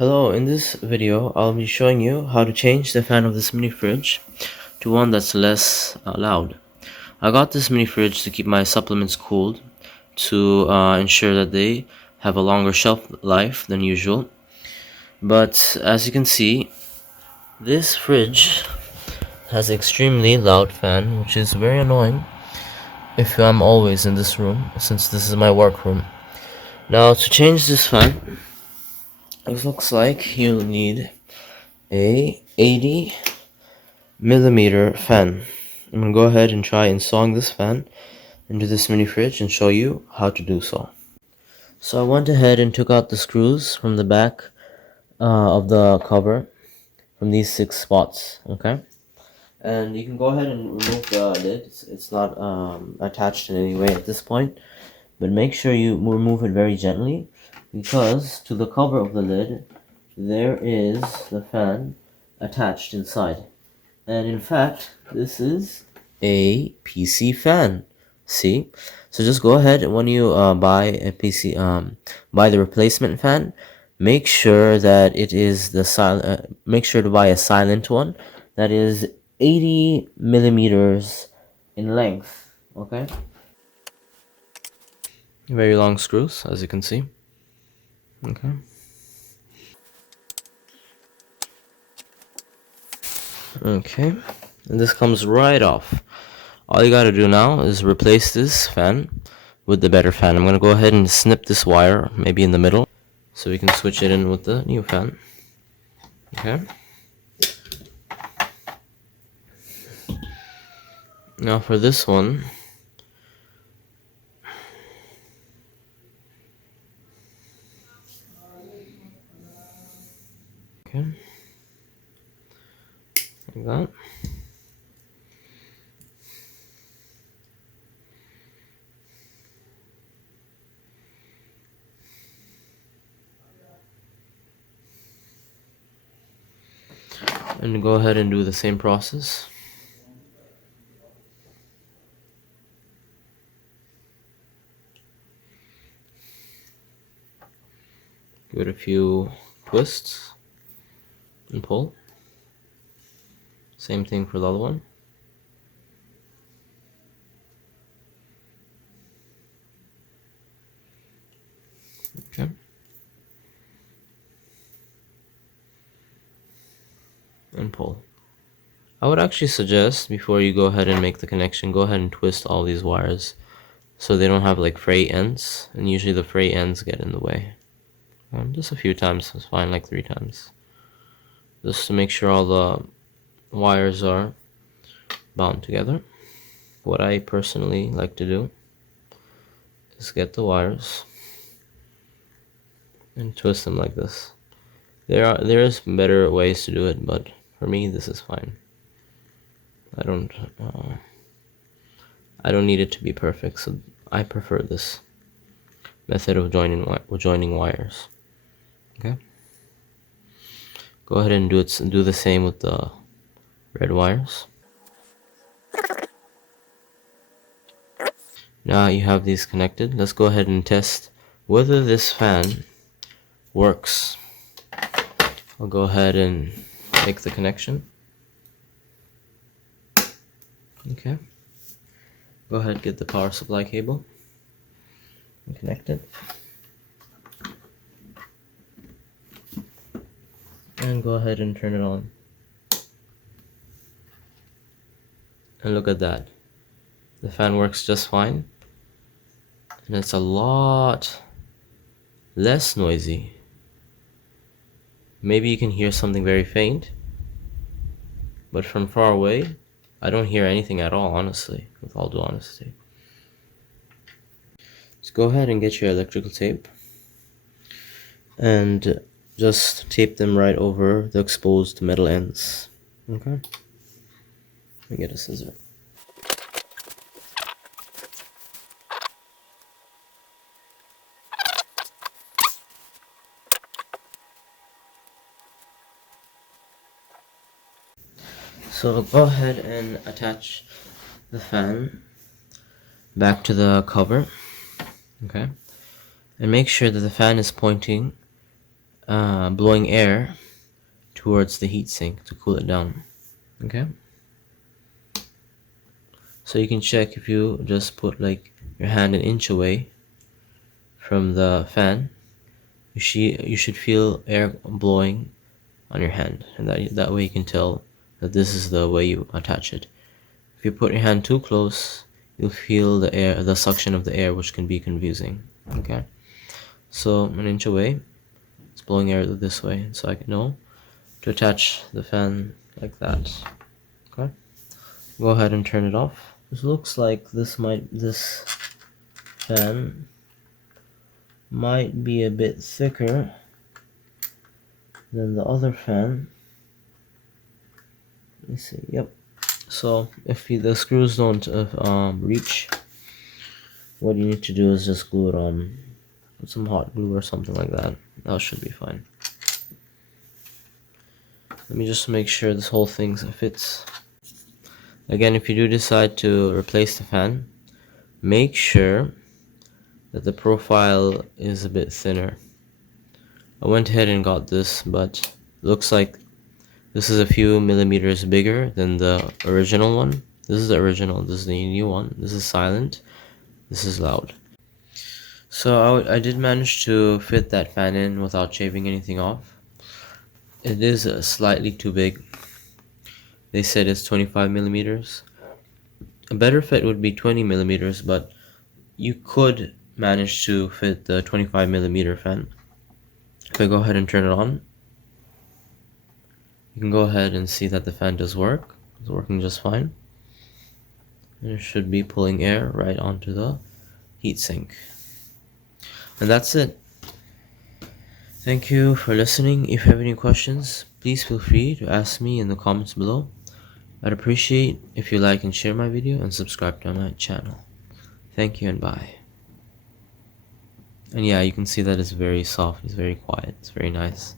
Hello, in this video I'll be showing you how to change the fan of this mini fridge to one that's less loud. I got this mini fridge to keep my supplements cooled to ensure that they have a longer shelf life than usual. But as you can see, this fridge has an extremely loud fan, which is very annoying if I'm always in this room, since this is my workroom. Now to change this fan, it looks like you'll need a 80mm fan. I'm gonna go ahead and try installing this fan into this mini fridge and show you how to do so. So I went ahead and took out the screws from the back of the cover from these 6 spots, okay? And you can go ahead and remove the lid. It's not attached in any way at this point, but make sure you remove it very gently, because to the cover of the lid there is the fan attached inside. And in fact, this is a PC fan. See? So just go ahead, when you buy a PC, buy the replacement fan, make sure that it is the make sure to buy a silent one that is 80mm in length. Okay? Very long screws, as you can see. Okay. Okay. And this comes right off. All you gotta do now is replace this fan with the better fan. I'm gonna go ahead and snip this wire, maybe in the middle, so we can switch it in with the new fan. Okay. Now for this one, okay, like that. And go ahead and do the same process. Give it a few twists and pull. Same thing for the other one. Okay. And pull. I would actually suggest, before you go ahead and make the connection, go ahead and twist all these wires so they don't have like fray ends, and usually the fray ends get in the way. Just a few times is fine, like 3 times, just to make sure all the wires are bound together. What I personally like to do is get the wires and twist them like this. There is better ways to do it, but for me this is fine. I don't need it to be perfect, so I prefer this method of joining wires. Okay. Go ahead and do the same with the red wires. Now you have these connected. Let's go ahead and test whether this fan works. I'll go ahead and make the connection. Okay. Go ahead, get the power supply cable and connect it. And go ahead and turn it on. And look at that. The fan works just fine. And it's a lot less noisy. Maybe you can hear something very faint, but from far away, I don't hear anything at all, honestly, with all due honesty. Just go ahead and get your electrical tape and just tape them right over the exposed metal ends. Okay? Let me get a scissor. So go ahead and attach the fan back to the cover, okay? And make sure that the fan is pointing blowing air towards the heatsink to cool it down. Okay, so you can check if you just put like your hand an inch away from the fan, you should feel air blowing on your hand, and that way you can tell that this is the way you attach it. If you put your hand too close, you'll feel the suction of the air, which can be confusing. Okay, so an inch away, it's blowing air this way, so I can know to attach the fan like that. Okay, go ahead and turn it off. This looks like this fan might be a bit thicker than the other fan. Let me see. Yep. So if the screws don't reach, what you need to do is just glue it on with some hot glue or something like that. That should be fine. Let me just make sure this whole thing fits. Again, if you do decide to replace the fan, make sure that the profile is a bit thinner. I went ahead and got this, but looks like this is a few millimeters bigger than the original one. This is the original, this is the new one. This is silent, this is loud. So I did manage to fit that fan in without shaving anything off. It is slightly too big. They said it's 25 millimeters. A better fit would be 20 millimeters, but you could manage to fit the 25 millimeter fan. If I go ahead and turn it on, you can go ahead and see that the fan does work. It's working just fine. And it should be pulling air right onto the heatsink. And that's it. Thank you for listening. If you have any questions, please feel free to ask me in the comments below. I'd appreciate if you like and share my video and subscribe to my channel. Thank you and bye. And yeah, you can see that it's very soft, it's very quiet, it's very nice.